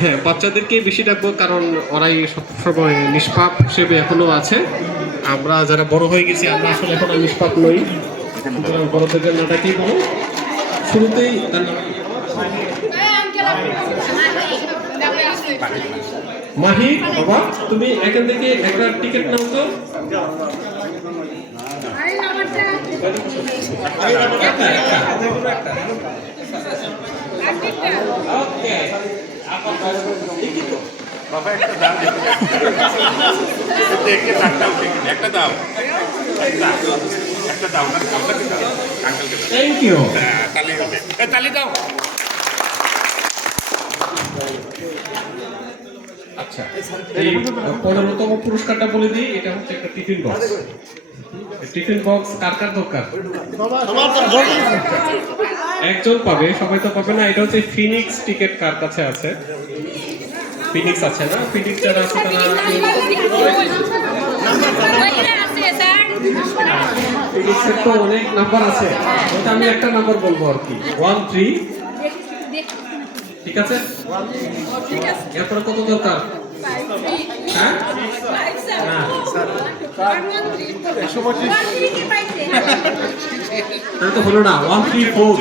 হ্যাঁ, বাচ্চাদেরকে বেশি ডাকবো, কারণ ওরাই সবসময় নিষ্পাপ হিসেবে এখনো আছে। আমরা যারা বড় হয়ে গেছি আমরা আসলে এখন আর নিষ্পাপ নই, সুতরাং বড়দের না ডাকেই বলো। শুরুতেই তার নাম মাহি। বাবা, তুমি এখান থেকে একটা টিকিট নাও তো। Thank you. আচ্ছা, এই 15তম পুরস্কারটা বলে দিই। এটা হচ্ছে একটা টিফিন বক্স। টিফিন বক্স কার কার দরকার? একজন পাবে, সবাই তো পাবে না। এটা হচ্ছে ফিনিক্স টিকেট। কার কাছে আছে? ফিনিক্স আছে না? ফিনিক্স যারা আছে তারা ফিনিক্সের তো অনেক নাম্বার আছে, ওটা আমি একটা নাম্বার বলবো আর কি, 13। ঠিক আছে, এরপরে কত দরকার? হ্যাঁ, তাহলে তো হলো না। 134